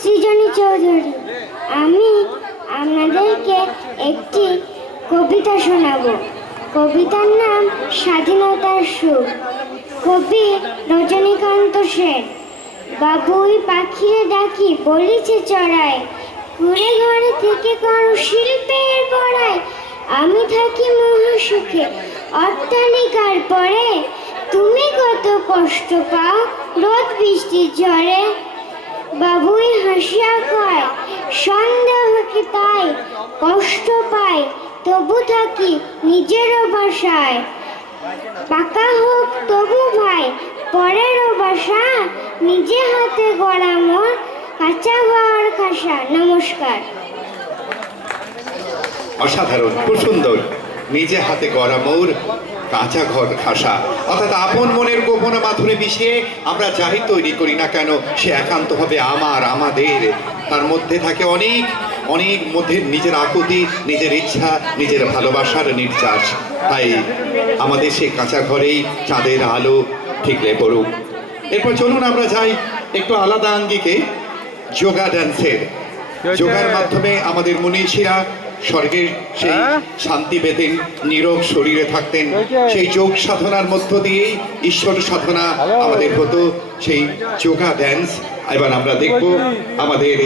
সৃজনী চৌধুরী। আমি আপনাদেরকে একটি কবিতা শোনাবো। কবিতার নাম স্বাধীনতার সুর। কবি রজনীকান্ত সেন। বাবুই পাখিরে ডাকি বলিছে চড়াই, কুড়ে ঘরে থেকে করো শিল্পের বড়াই। আমি থাকি মহাসুখে অট্টালিকার পরে, তুমি কত কষ্ট পাও রোদ বৃষ্টির ঝড়ে। বাবুই হাসিয়া কয়, সন্দেহ কি তাই, কষ্ট পাই তবু থাকি নিজেরও বাসায়। পাকা হোক তবু ভাই পরেরও বাসা, নিজে হাতে গড়া মোর কাঁচা ঘর খাসা। নমস্কার। অসাধারণ, খুব সুন্দর। নিজে হাতে গড়া মোর কাঁচা ঘর খাসা, অর্থাৎ আপন মনের গোপন মাধুরী মিশিয়ে আমরা যাই তৈরি করি না কেন, সে একান্ত হবে আমার, আমাদের। তার মধ্যে থাকে অনেক অনেক মধ্যে নিজের আকুতি, নিজের ইচ্ছা, নিজের ভালোবাসার নির্যাস। তাই আমাদের সেই কাঁচা ঘরেই চাঁদের আলো ঠিকলে পড়ুক। এরপর চলুন আমরা যাই একটু আলাদা আঙ্গিকে যোগা ড্যান্সের। যোগার মাধ্যমে আমাদের মনীষীরা স্বর্গের সেই শান্তি পেতেন, নীরব শরীরে থাকতেন। সেই যোগ সাধনার মধ্য দিয়েই ঈশ্বর সাধনা আমাদের হতো, সেই যোগা ড্যান্স। এবার আমরা দেখব আমাদের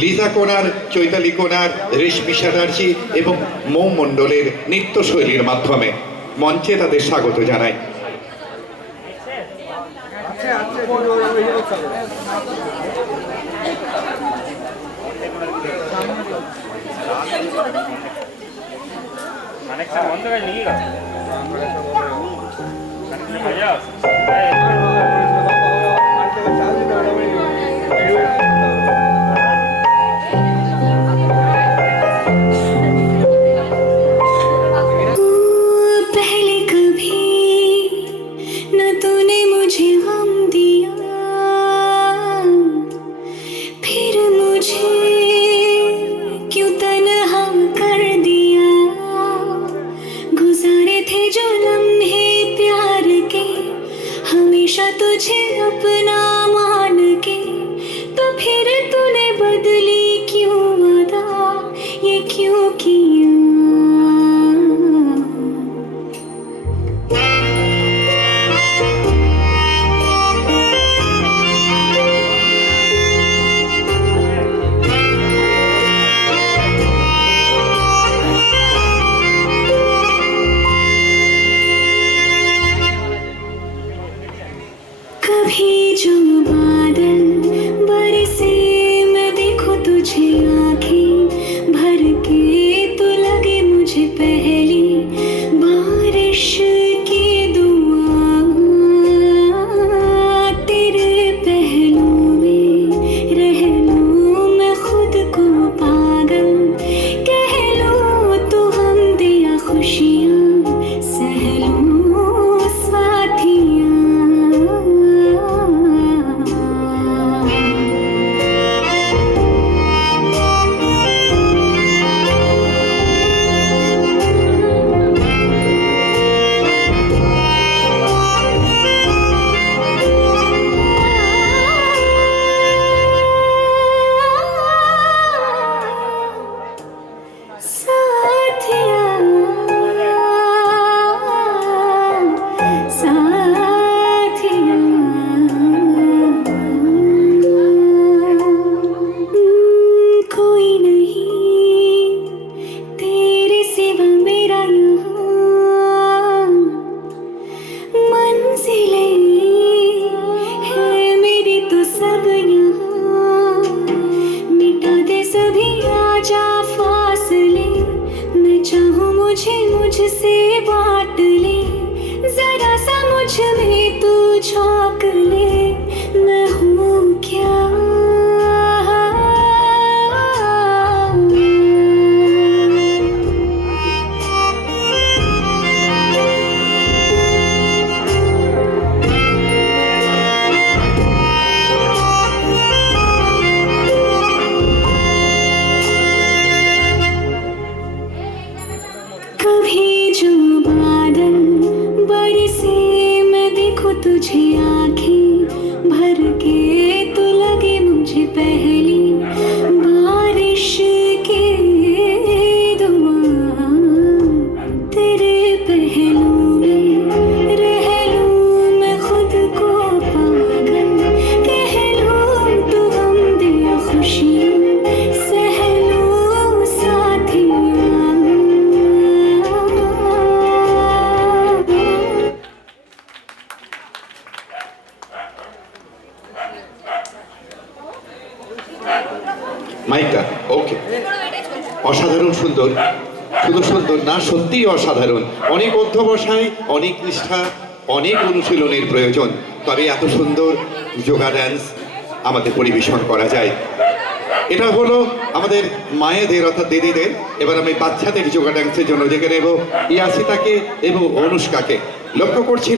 লিজা কোনার, চৈতালি কোনার, রেশমি চ্যাটার্জি এবং মৌ মণ্ডলের নৃত্যশৈলীর মাধ্যমে। মঞ্চে তাদের স্বাগত জানাই। কানেকশন বন্ধ করে নিয়ে গেল। तुझे अपना मान के तो फिर तूने बदली क्यों वादा, ये क्यों किया। कभी जो बादल बरसे मैं देखूं तुझे आँखें भर के, तो लगे मुझे पहली बारिश की दुआ। तेरे पहलू में रह लूं मैं खुद को पागल, कह लूं तो हम दिया खुशियाँ सह लूं साथियाँ। मुझसे बांट ले जरा सा, मुझ में तू झांक ले, मैं हूँ क्या। कभी जो মাইকটা ওকে। অসাধারণ সুন্দর, শুধু সুন্দর না, সত্যিই অসাধারণ। অনেক অধ্যবসায়, অনেক নিষ্ঠা, অনেক অনুশীলনের প্রয়োজন, তবে এত সুন্দর যোগা ড্যান্স আমাদের পরিবেশন করা যায়। এটা হলো আমাদের মায়েদের অর্থাৎ দিদিদের। এবার আমি বাচ্চাদের যোগা ড্যান্সের জন্য ডেকে নেব ইয়াসিতাকে এবং অনুষ্কাকে। লক্ষ্য করছি